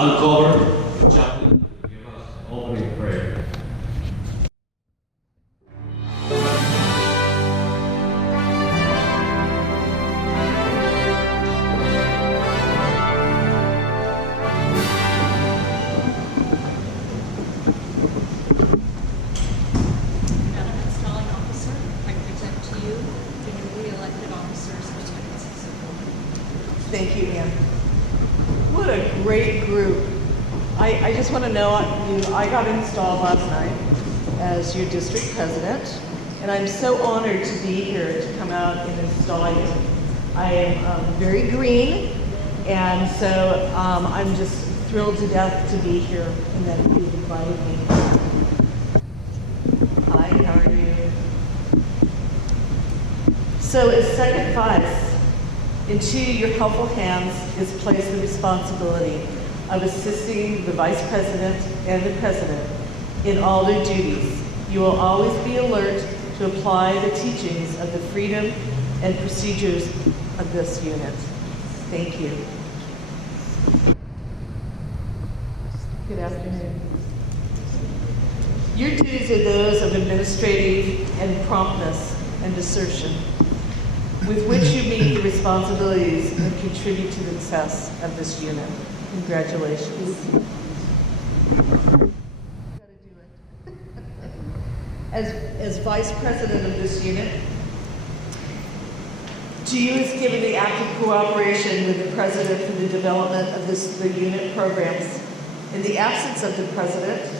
I'll cover Chaplain to give us opening prayer. Thank you, Ann. What a great group. I just want to know, I got installed last night as your district president, and I'm so honored to be here to come out and install you. I am very green, and so I'm just thrilled to death to be here and that you invited me. Hi, how are you? So as second vice, into your helpful hands is placed the responsibility of assisting the vice president and the president in all their duties. You will always be alert to apply the teachings of the freedom and procedures of this unit. Thank you. Good afternoon. Your duties are those of administrative and promptness and assertion, with which you meet the responsibilities and contribute to the success of this unit. Congratulations. As Vice President of this unit, to you is given the active cooperation with the President for the development of the unit programs. In the absence of the President,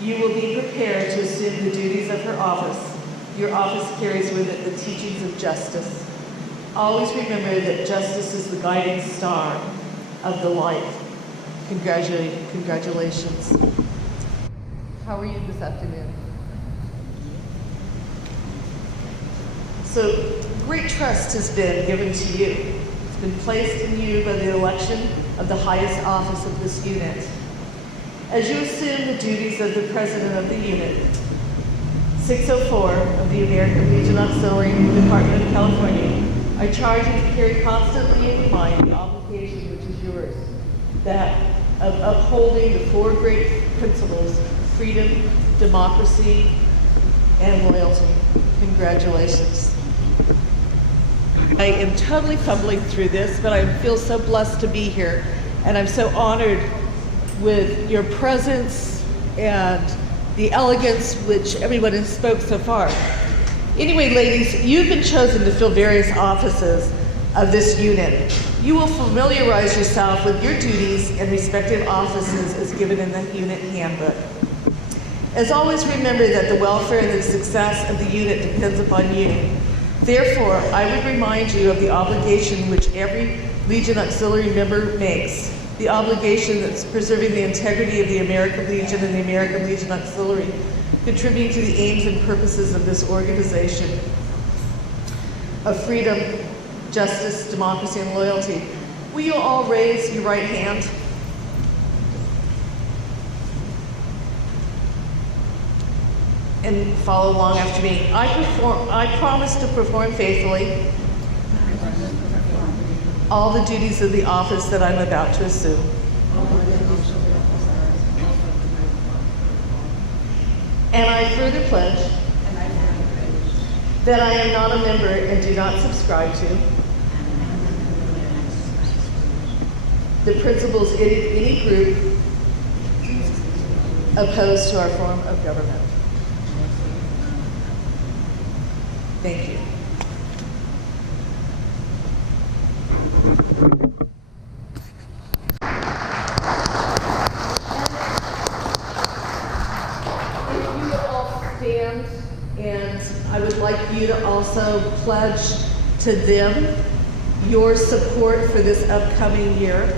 you will be prepared to assume the duties of her office. Your office carries with it the teachings of justice. Always remember that justice is the guiding star of the life. Congratulations. How are you this afternoon? So, great trust has been given to you. It's been placed in you by the election of the highest office of this unit. As you assume the duties of the president of the unit, 604 of the American Legion Auxiliary Department of California, I charge you to carry constantly in your mind the obligation which is yours, that of upholding the four great principles: freedom, democracy, and loyalty. Congratulations. I am totally fumbling through this, but I feel so blessed to be here, and I'm so honored with your presence and the elegance which everyone has spoke so far. Anyway, ladies, you've been chosen to fill various offices of this unit. You will familiarize yourself with your duties and respective offices as given in the unit handbook. As always, remember that the welfare and the success of the unit depends upon you. Therefore, I would remind you of the obligation which every Legion Auxiliary member makes, the obligation that's preserving the integrity of the American Legion and the American Legion Auxiliary, contributing to the aims and purposes of this organization of freedom, justice, democracy, and loyalty. Will you all raise your right hand? And follow along after me. I promise to perform faithfully all the duties of the office that I'm about to assume. And I further pledge that I am not a member and do not subscribe to the principles of any group opposed to our form of government. Thank you. And I would like you to also pledge to them your support for this upcoming year.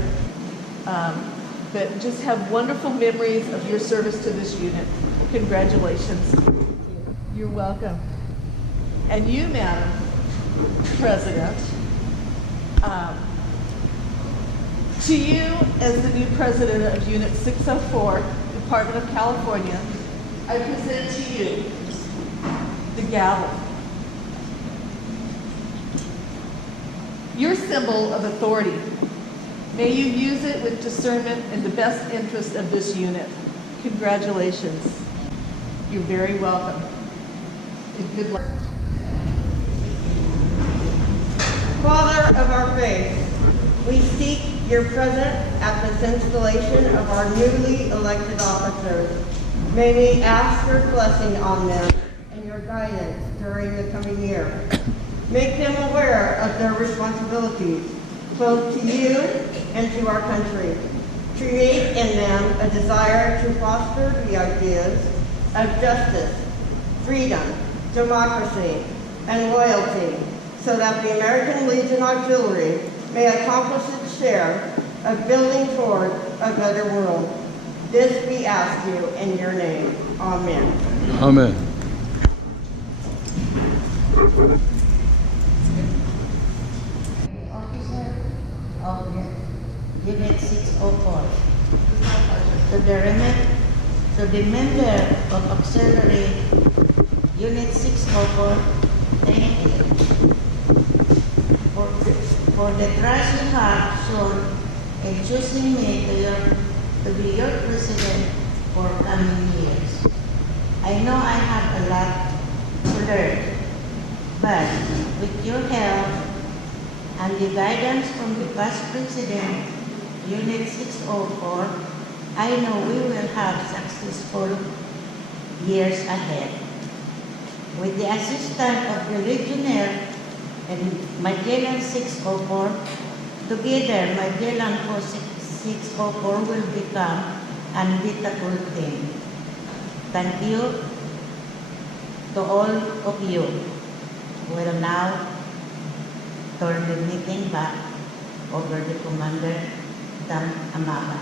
But just have wonderful memories of your service to this unit. Congratulations. You're welcome. And you, Madam President, to you as the new president of Unit 604, Department of California, I present to you the gavel. Your symbol of authority. May you use it with discernment in the best interest of this unit. Congratulations. You're very welcome. And good luck. Father of our faith, we seek your presence at this installation of our newly elected officers. May we ask your blessing on them and your guidance during the coming year. Make them aware of their responsibilities, both to you and to our country. Create in them a desire to foster the ideas of justice, freedom, democracy, and loyalty, so that the American Legion Auxiliary may accomplish its share of building toward a better world. This we ask you in your name. Amen. Amen. Officer of Unit 604. To the member of Auxiliary Unit 604, thank you for the trust you have shown in choosing me to be your president for coming years. I know I have a lot to learn, but with your help and the guidance from the past president, Unit 604, I know we will have successful years ahead. With the assistance of the Legionnaire and Magellan 604, together Magellan 604 will become an unbeatable team. Thank you to all of you. We will now turn the meeting back over to Commander Dan Amaba.